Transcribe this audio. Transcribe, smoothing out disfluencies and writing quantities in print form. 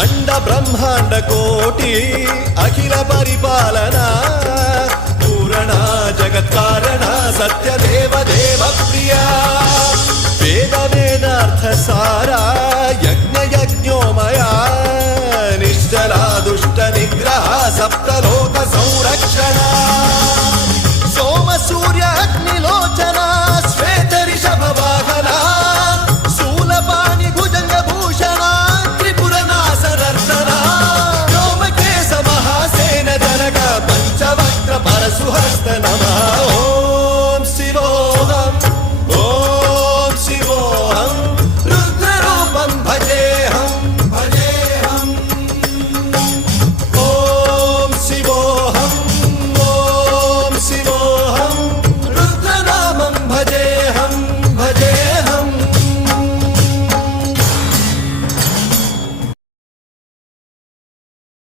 అండ బ్రహ్మాండ కోటి అఖిల పరిపాలన పూరణ జగత్కారణ సత్యదేవ దేవ ప్రియ వేద వేదార్థ సారా యజ్ఞ యజ్ఞోమయ